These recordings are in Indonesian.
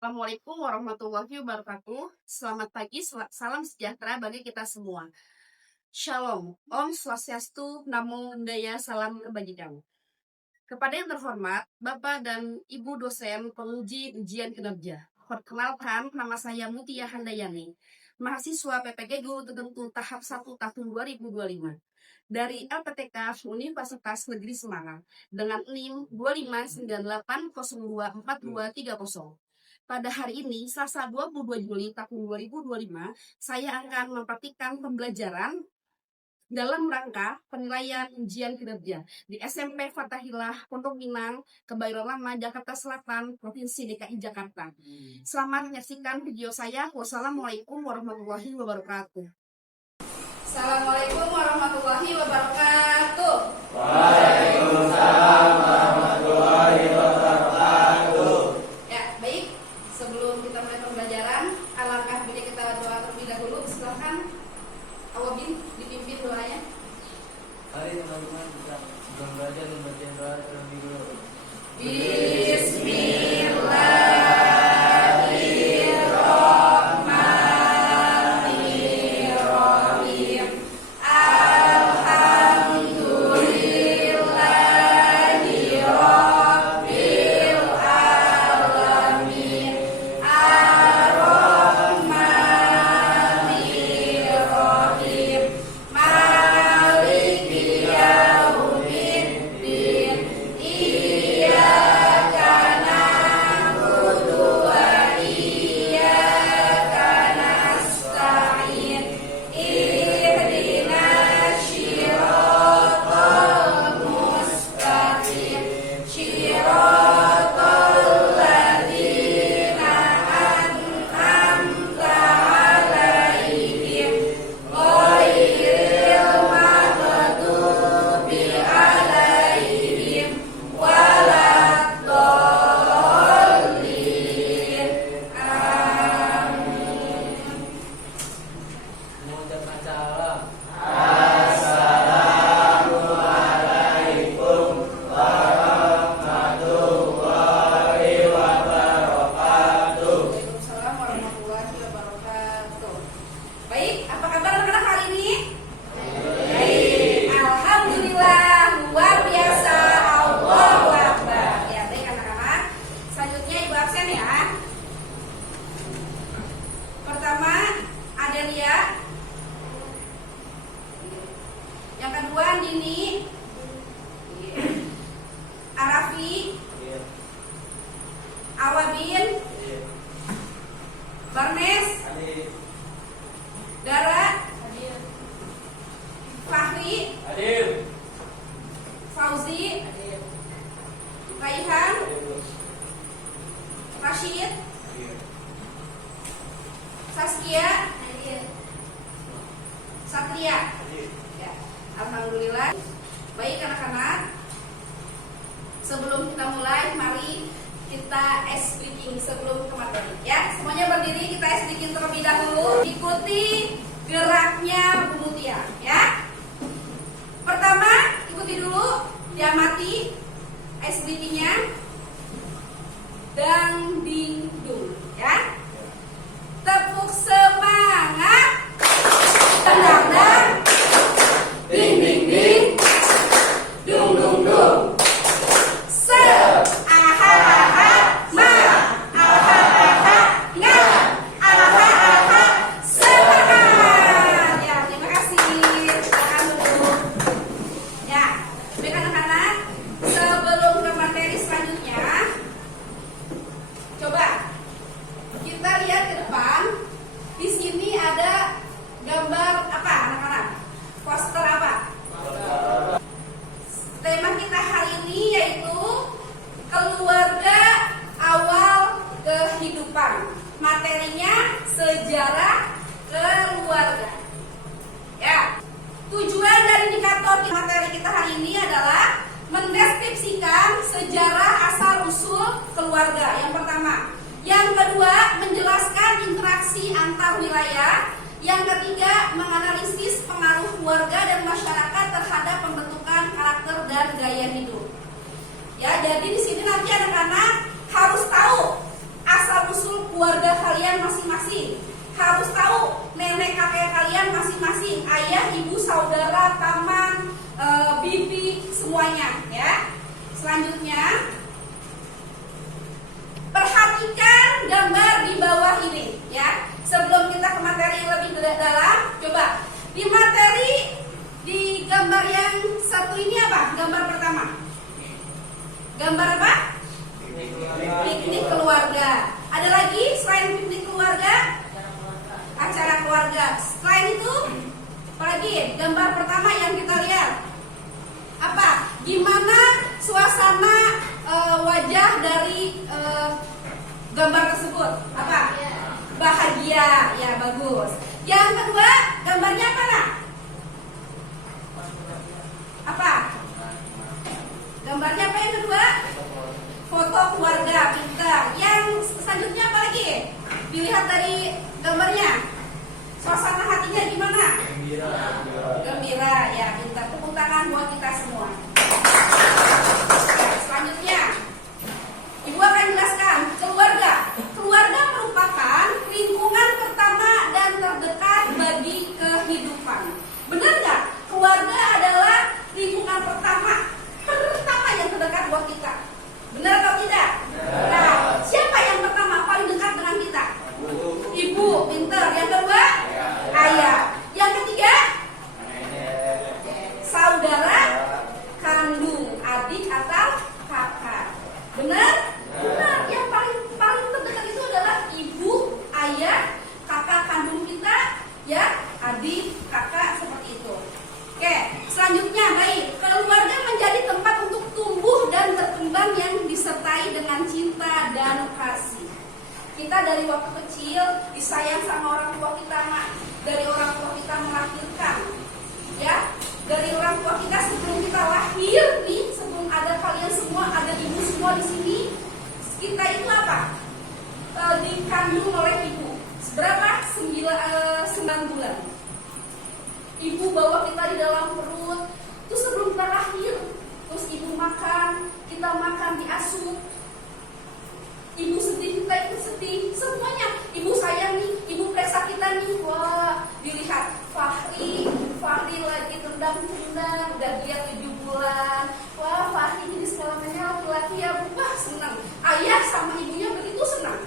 Assalamualaikum warahmatullahi wabarakatuh. Selamat pagi, salam sejahtera bagi kita semua. Shalom, Om Swastiastu, Namo Buddhaya, salam kebajikan. Kepada yang terhormat, Bapak dan Ibu dosen penguji ujian kinerja. Perkenalkan, nama saya Mutia Handayani, mahasiswa PPG Guru Tertentu tahap 1 tahun 2025 dari LPTK Universitas Negeri Semarang dengan NIM 25980242330. Pada hari ini, Selasa 22 Juli tahun 2025, saya akan mempraktikkan pembelajaran dalam rangka penilaian ujian kinerja di SMP Fathahillah, Pondok Pinang, Kebayoran Lama, Jakarta Selatan, Provinsi DKI Jakarta. Selamat menyaksikan video saya. Wassalamualaikum warahmatullahi wabarakatuh. Assalamualaikum warahmatullahi wabarakatuh. Waalaikumsalam warahmatullahi wabarakatuh. Ya, baik. Sebelum kita mulai pembelajaran, alangkah baiknya kita doa terlebih dahulu. Silakan Awabin dipimpin doanya. Mari teman-teman kita sebelum belajar membaca doa terlebih dahulu. Awabin, Barnes, Dara, Fahri, Fauzi, Raihan, Rashid, Saskia, Satria. Ya, alhamdulillah. Baik anak-anak, sebelum kita mulai, mari kita ice breaking sebelum ke materi. Ya, semuanya berdiri, kita ice breaking terlebih dahulu. Ikuti geraknya Bu Mutia, ya. Pertama, ikuti dulu, diamati ice breakingnya. Dang ding dung, ya. Tepuk semangat. Dang dang dang. Ding ding ding. Dung dung dung. Materinya sejarah keluarga. Ya. Tujuan dan indikator materi kita hari ini adalah mendeskripsikan sejarah asal-usul keluarga. Yang pertama. Yang kedua, menjelaskan interaksi antar wilayah. Yang ketiga, menganalisis pengaruh keluarga dan masyarakat terhadap pembentukan karakter dan gaya hidup. Ya, jadi di sini nanti anak-anak harus tahu asal-usul keluarga kalian masing-masing. Harus tahu nenek kakek kalian masing-masing, ayah, ibu, saudara, paman, bibi, semuanya ya. Selanjutnya, perhatikan gambar di bawah ini ya. Sebelum kita ke materi yang lebih dalam, coba di materi di gambar yang satu ini apa? Gambar pertama. Gambar apa? Piknik keluarga. Ada lagi selain piknik keluarga? Acara keluarga. Selain itu, apalagi gambar pertama yang kita lihat apa? Gimana suasana wajah dari gambar tersebut? Apa? Bahagia. Ya, bagus. Yang kedua, gambarnya apa nak? Apa? Gambarnya apa yang kedua? Foto keluarga, pintar. Yang selanjutnya apa lagi? Dilihat dari gambarnya. Suasana hatinya gimana? Gembira, ya, pintar. Tepuk tangan buat kita semua. Selanjutnya, Ibu akan jelaskan keluarga. Keluarga merupakan lingkungan pertama dan terdekat bagi kehidupan. Benar nggak? Keluarga adalah lingkungan pertama yang terdekat buat kita. Benar atau tidak? Nah, siapa yang pertama paling dekat dengan kita? Ibu, pintar. Yang kedua, ayah. Yang ketiga, saudara kandung, adik atau kakak. Benar? Benar. Yang paling terdekat itu adalah ibu, ayah, kakak kandung kita, ya, adik, kakak, seperti itu. Oke, selanjutnya baik. Keluarga menjadi tempat untuk tumbuh dan berkembang yang disertai dengan cinta dan kasih. Kita dari waktu kecil disayang sama orang tua kita, Mak. Dari orang tua kita melahirkan, ya. Dari orang tua kita sebelum kita lahir nih, sebelum ada kalian semua, ada ibu semua di sini, kita itu apa? Dikandung oleh ibu. Berapa? 9 bulan. Ibu bawa kita di dalam perut. Terus sebelum kita lahir, terus ibu makan, kita makan, diasuh. Ibu sedih, kita ikut sedih. Semuanya. Ibu sayang nih, ibu periksa kita nih. Wah, dilihat Fahri lagi tendang-tendang, udah dia 7 bulan. Wah, Fahri jadi sekolahnya laki-laki ya. Wah, senang. Ayah sama ibunya begitu senang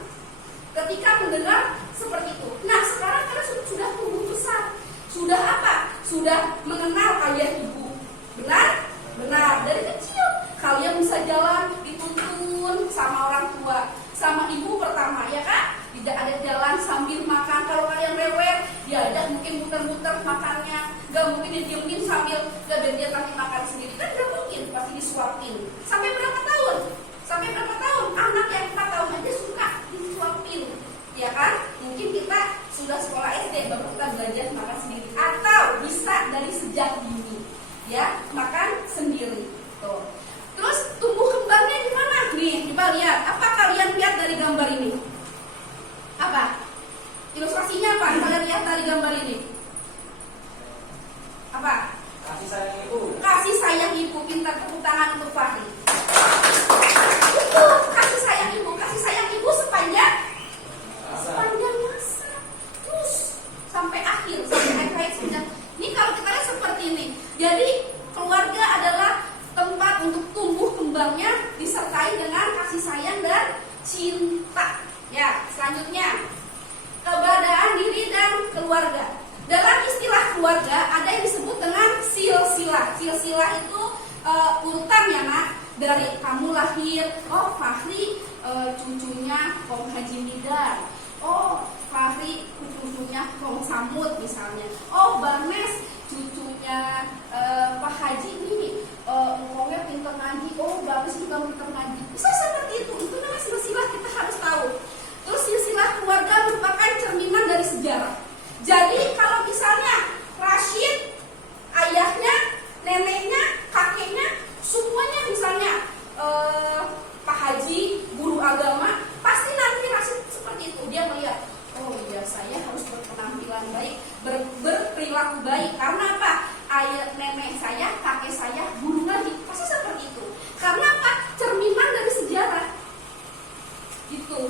ketika mendengar seperti itu. Nah, sekarang karena sudah tumbuh besar, sudah apa? Sudah mengenal ayah ibu. Benar? Benar. Dari kecil kalian bisa jalan dituntun sama orang tua, sama ibu pertama, ya kan? Tidak ada jalan sambil makan. Kalau kalian rewel, diajak mungkin muter-muter makannya. Gak mungkin didiemin sambil gak dia nanti makan sendiri. Kan gak mungkin, pasti disuapin. Sampai berapa tahun? Anak yang 4 tahun aja suka disuapin, ya kan? Mungkin kita sudah sekolah SD baru kita belajar makan sendiri, atau bisa dari sejak dini, ya, makan sendiri. Tuh. Terus tumbuh kembangnya gimana? Nih, coba lihat. Apa kalian lihat dari gambar ini? Apa? Ilustrasinya apa? Kalian lihat dari gambar ini? Apa? Kasih sayang ibu. Kasih sayang ibu. Pintar, tepuk tangan untuk Fahri. Itu kasih sayang ibu. Kasih sayang ibu sepanjang masa. Terus sampai akhir, sampai akhir. Ini kalau kita lihat seperti ini. Jadi keluarga adalah tempat untuk tumbuh kembangnya disertai dengan kasih sayang dan cinta. Ya, selanjutnya keberadaan diri dan keluarga. Dalam istilah keluarga ada yang disebut dengan silsilah. Silsilah itu urutan ya, Nak. Dari kamu lahir, oh Fahri cucunya Kong Haji Midar. Oh, Fahri cucunya Kong Samud misalnya. Oh, Barnes cucunya Pak Haji ini. Kongnya pintar ngaji. Oh, Barnes juga pintar ngaji. Bisa seperti itu. Itu namanya silsilah, kita harus tahu. Terus silsilah keluarga merupakan cerminan dari sejarah. Jadi kalau misalnya Rashid, ayahnya, neneknya, kakeknya, semuanya misalnya Pak Haji, guru agama, pasti nanti Rashid seperti itu. Dia melihat, oh iya saya harus berpenampilan baik, berperilaku baik. Karena apa? Ayah, nenek saya, kakek saya, guru ngaji, pasti seperti itu. Karena apa? Cerminan dari sejarah. Gitu.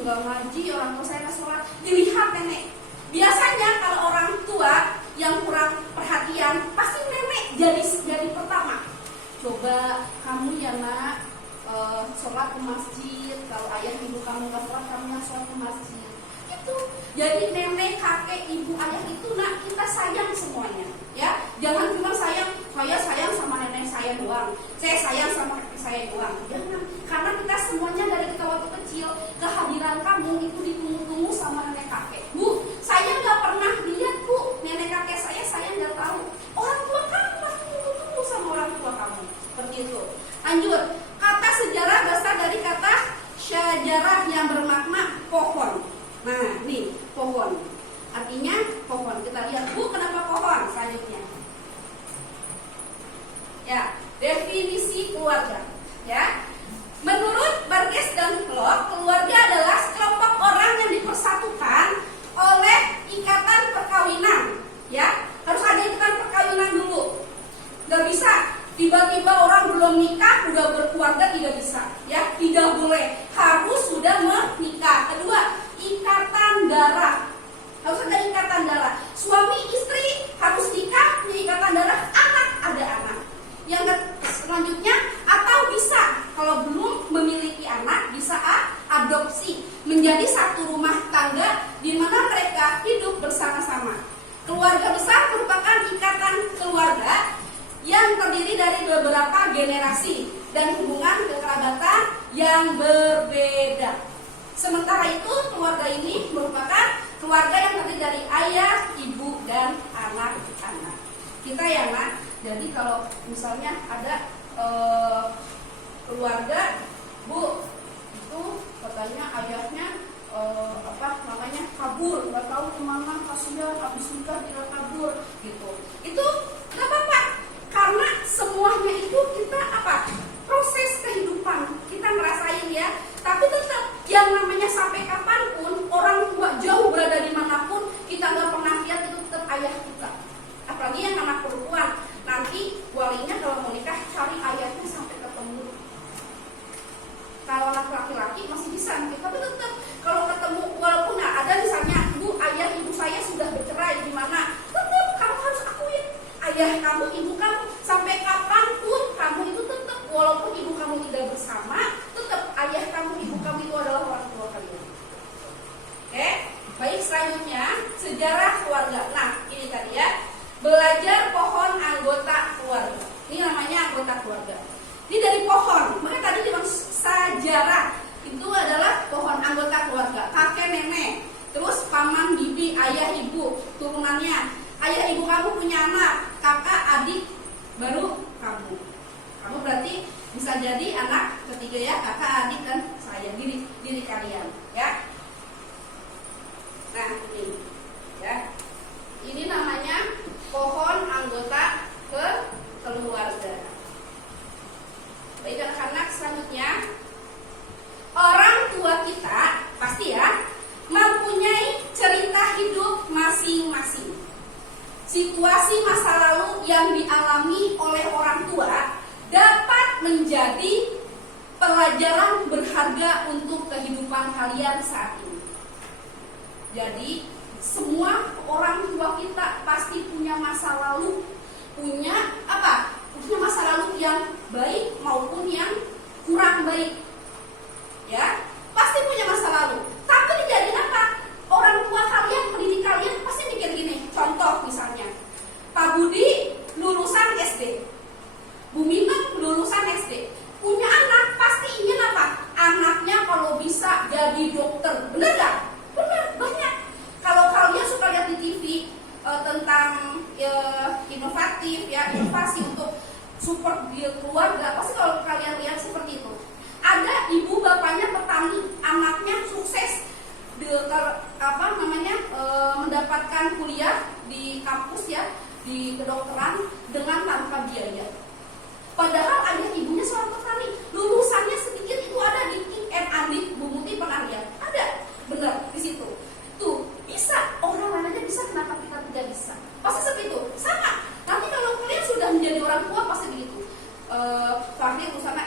nggak ngaji, orang tua saya nggak sholat. Dilihat nenek. Biasanya kalau orang tua yang kurang perhatian, pasti nenek jadi pertama. Coba kamu ya nak, sholat ke masjid. Kalau ayah ibu kamu nggak sholat, kamu yang sholat ke masjid. Itu. Jadi nenek, kakek, ibu, ayah itu nak kita sayang semuanya. Ya, jangan cuma saya sayang sama nenek saya doang, saya sayang sama kakek saya doang. Jangan, karena kita semuanya dari kita waktu kecil, kehadiran kamu itu ditunggu-tunggu sama nenek kakek. Bu, saya nggak pernah lihat bu, nenek kakek saya nggak tahu. Orang tua kamu pasti tunggu-tunggu sama orang tua kamu. Seperti itu. Lanjut, kata sejarah berasal dari kata syajarah yang bermakna pohon. Nah, nih pohon. Artinya pohon. Kita lihat bu, kenapa pohon? Selanjutnya. Ya, definisi keluarga. Ya, menurut Burgess dan Clark, keluarga adalah sekelompok orang yang dipersatukan oleh ikatan perkawinan. Ya, harus ada ikatan perkawinan dulu. Gak bisa tiba-tiba orang belum nikah udah berkeluarga, tidak bisa. Ya, tidak boleh. Harus sudah menikah. Kedua, ikatan darah. Harus ada ikatan darah. Suami istri harus nikah, punya ikatan darah. Anak ada anak. Yang selanjutnya, atau bisa kalau belum memiliki anak, bisa adopsi menjadi satu rumah tangga di mana mereka hidup bersama-sama. Keluarga besar merupakan ikatan keluarga yang terdiri dari beberapa generasi dan hubungan kekerabatan yang berbeda. Sementara itu, keluarga ini merupakan keluarga yang terdiri dari ayah, ibu, dan anak-anak. Kita ya nak, jadi kalau misalnya ada keluarga, bu, itu katanya ayahnya kabur, nggak tahu kemana, kasihan habis nikah dia kabur, gitu. Itu nggak apa-apa, karena semuanya itu kita proses kehidupan kita ngerasain ya. Tapi tetap yang namanya sampai kapanpun orang tua jauh berada dimanapun, kita nggak pernah lihat, itu tetap ayah kita. Apalagi yang anak perempuan, nanti walinya kalau mau nikah cari ayahnya sampai ketemu. Kalau anak laki-laki masih bisa nih, tapi tetap kalau ketemu, walaupun nggak ada misalnya ibu, ayah, ibu saya sudah bercerai gimana, tetap kamu harus akuin ayah kamu, ibu kamu, sampai kapanpun kamu itu tetap, walaupun ibu kamu tidak bersama, tetap ayah kamu, ibu kamu itu adalah orang tua kalian. Oke, baik, selanjutnya sejarah keluarga. Nah, ini tadi ya, belajar pohon anggota keluarga. Ini namanya anggota keluarga. Ini dari pohon. Makanya tadi dibilang sejarah itu adalah pohon anggota keluarga. Kakek nenek, terus paman bibi, ayah ibu, turunannya. Ayah ibu kamu punya anak, kakak adik, baru kamu. Kamu berarti bisa jadi anak ketiga ya, kakak adik dan saya, diri kalian ya. Nah ini ya, ini namanya pohon anggota keluarga. Baik anak-anak, selanjutnya orang tua kita pasti ya mempunyai cerita hidup masing-masing. Situasi masa lalu yang dialami oleh orang tua dapat menjadi pelajaran berharga untuk kehidupan kalian saat ini. Jadi semua orang tua kita pasti punya masa lalu, punya masa lalu yang baik maupun yang kurang baik. Ya, pasti punya masa lalu. Tapi jadi apa? Orang tua kalian, pendidik kalian pasti mikir gini. Contoh misalnya, Pak Budi lulusan SD, Bu Minum lulusan SD, punya anak pasti ingin apa? Anaknya kalau bisa jadi dokter. Bener gak? Bener, banyak. Kalau kalian suka lihat di TV tentang inovatif ya, inovasi untuk support keluarga, pasti kalau kalian lihat seperti itu. Ada ibu bapaknya petani, anaknya sukses mendapatkan kuliah di kampus ya, di kedokteran dengan tanpa biaya. Padahal ayah ibunya seorang petani, lulusannya sedikit itu ada di Andik, Bu Muti pernah lihat, ada, benar di situ. Tuh bisa, orang lain aja bisa, kenapa kita tidak bisa? Pasti seperti itu. Sama. Nanti kalau kalian sudah menjadi orang tua pasti begitu. Fahri lulusannya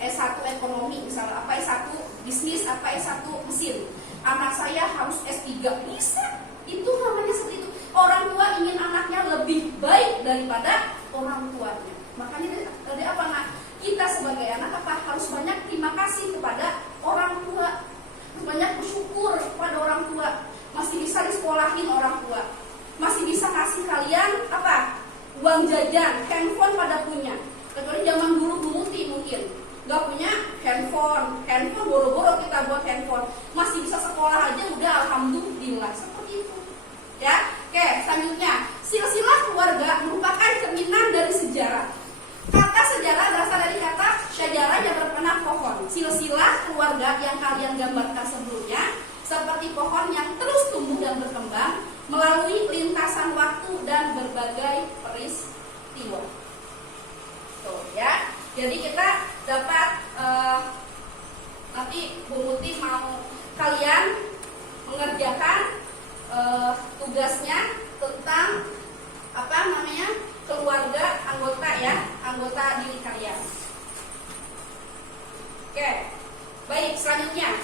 S1 ekonomi misalnya, S1 bisnis apa S1 mesin. Anak saya harus S3. Bisa. Itu namanya seperti itu. Orang tua ingin anaknya lebih baik daripada orang tuanya. Makanya dari apa nak? Kita sebagai anak apa harus banyak terima kasih kepada orang tua. Harus banyak bersyukur kepada orang tua. Masih bisa disekolahin orang tua. Masih bisa kasih kalian apa? Uang jajan, handphone pada punya. Kecuali zaman dulu Bu Muti mungkin nggak punya handphone boro-boro kita buat handphone, masih bisa sekolah aja udah alhamdulillah, seperti itu ya. Oke, selanjutnya silsilah keluarga merupakan cerminan dari sejarah. Kata sejarah berasal dari kata syajarah yang berpena pohon. Silsilah keluarga yang kalian gambarkan sebelumnya seperti pohon yang terus tumbuh dan berkembang melalui lintasan waktu dan berbagai peristiwa. Tuh ya. Jadi kita dapat nanti Bu Muti mau kalian mengerjakan tugasnya tentang apa namanya keluarga anggota ya, anggota diri kalian. Oke, baik selanjutnya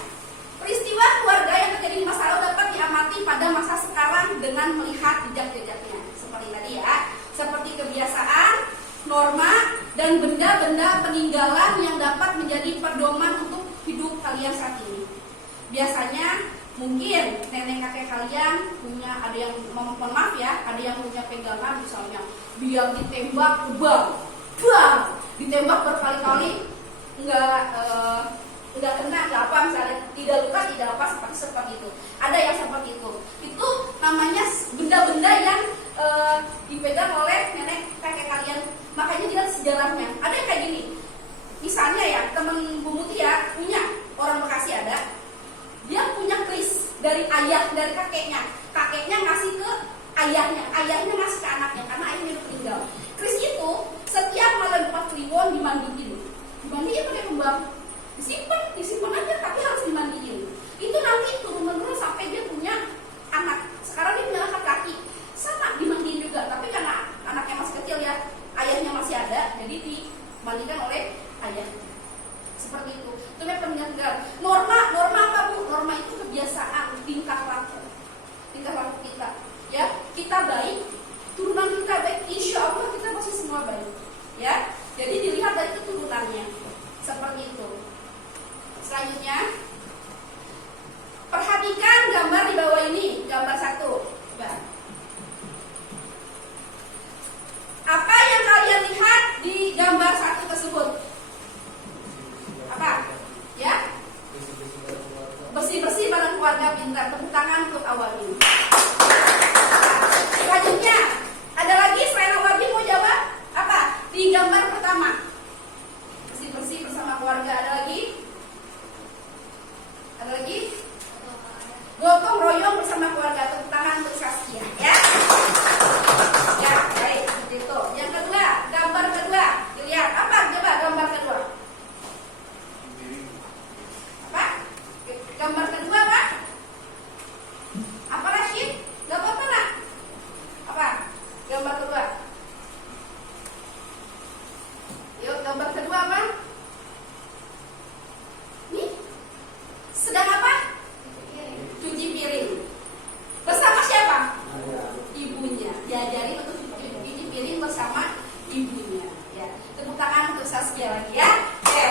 peristiwa keluarga yang terjadi di masa lalu dapat diamati pada masa sekarang dengan melihat jejak-jejaknya seperti tadi ya, seperti kebiasaan, norma, dan benda-benda peninggalan yang dapat menjadi pedoman untuk hidup kalian saat ini. Biasanya mungkin nenek kakek kalian punya, ada yang mohon maaf ya, ada yang punya pegangan misalnya biar ditembak bang, ditembak berkali-kali nggak kena, nggak apa, misalnya tidak luka, tidak apa, seperti itu. Ada yang seperti itu. Itu namanya benda-benda yang dipegang oleh nenek kakek kalian. Makanya dilihat sejarahnya. Ada yang kayak gini. Misalnya ya, temen Bu Muti ya punya, orang Bekasi ada. Dia punya kris dari ayah, dari kakeknya. Kakeknya ngasih ke ayahnya, ayahnya ngasih ke anaknya karena ayahnya udah meninggal. Kris itu setiap malam 4 kliwon dimandiin. Dimandiin pakai kembang. Disimpan aja, tapi harus dimandiin. Itu nanti turun-menurun sampai dia punya anak. Sekarang dia punya anak laki, sama dimandiin juga. Tapi karena anaknya masih kecil ya, ayahnya masih ada, jadi dimandikan oleh ayah. Seperti itu. Itu peninggalan. Norma apa Bu? Norma itu kebiasaan, tingkah laku kita. Ya, kita baik, turunan kita baik, insya Allah kita pasti semua baik. Ya, jadi dilihat dari keturunannya. Seperti itu. Selanjutnya, perhatikan gambar di bawah ini, gambar 1. Coba. Apa yang kalian lihat di gambar 1 tersebut? Apa? Ya? Bersih-bersih bareng keluarga, pintar. Tepuk tangan untuk Awalin. Selanjutnya, ada lagi selain Awalin mau jawab? Apa? Di gambar pertama. Bersih-bersih bersama keluarga. Ada lagi? Ada lagi? Gotong royong bersama keluarga. Tepuk tangan untuk Saskia ya. Ya, baik, seperti itu. Yang kedua, gambar kedua. Dilihat apa? Coba gambar kedua. Apa? Gambar kedua apa? Apa Rashid? Gambar mana? Apa? Gambar kedua. Yuk, gambar kedua apa? Nih. Sedang apa? Cuci piring. Bersama siapa? Ibunya. Diajari untuk cuci piring bersama ibunya. Ya. Tepuk tangan untuk Saskia lagi ya. Oke.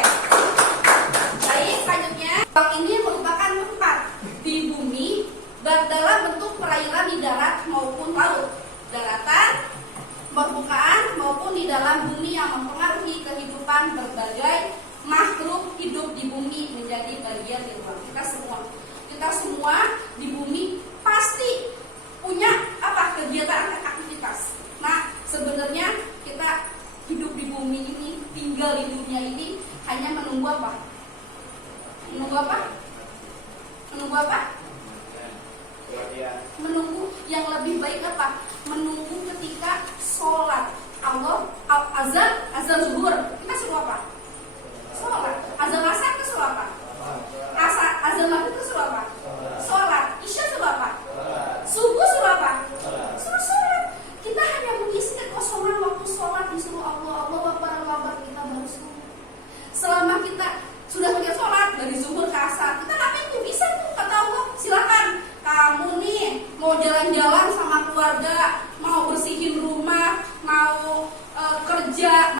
Baik, selanjutnya. Bank ini merupakan tempat di bumi dalam bentuk perairan di darat maupun laut, daratan, permukaan maupun di dalam bumi yang mempengaruhi kehidupan berbagai makhluk hidup di bumi menjadi bagian dari ruang. Kita semua di bumi pasti punya apa? Kegiatan aktivitas. Nah, sebenarnya kita hidup di bumi ini, tinggal di dunia ini hanya menunggu apa? Menunggu apa? Menunggu apa? Menunggu yang lebih baik apa? Menunggu ketika sholat Allah, azan zuhur. Kita suruh apa? Sholat. Azan asar itu suruh apa? Azan maghrib itu suruh apa? Sholat. Isya suruh apa? Subuh suruh apa? Suruh sholat. Kita hanya mengisi kekosongan waktu sholat, disuruh Allah Akbar, kita baru sholat. Selama kita sudah punya sholat dari zuhur ke asar mau jalan-jalan sama keluarga,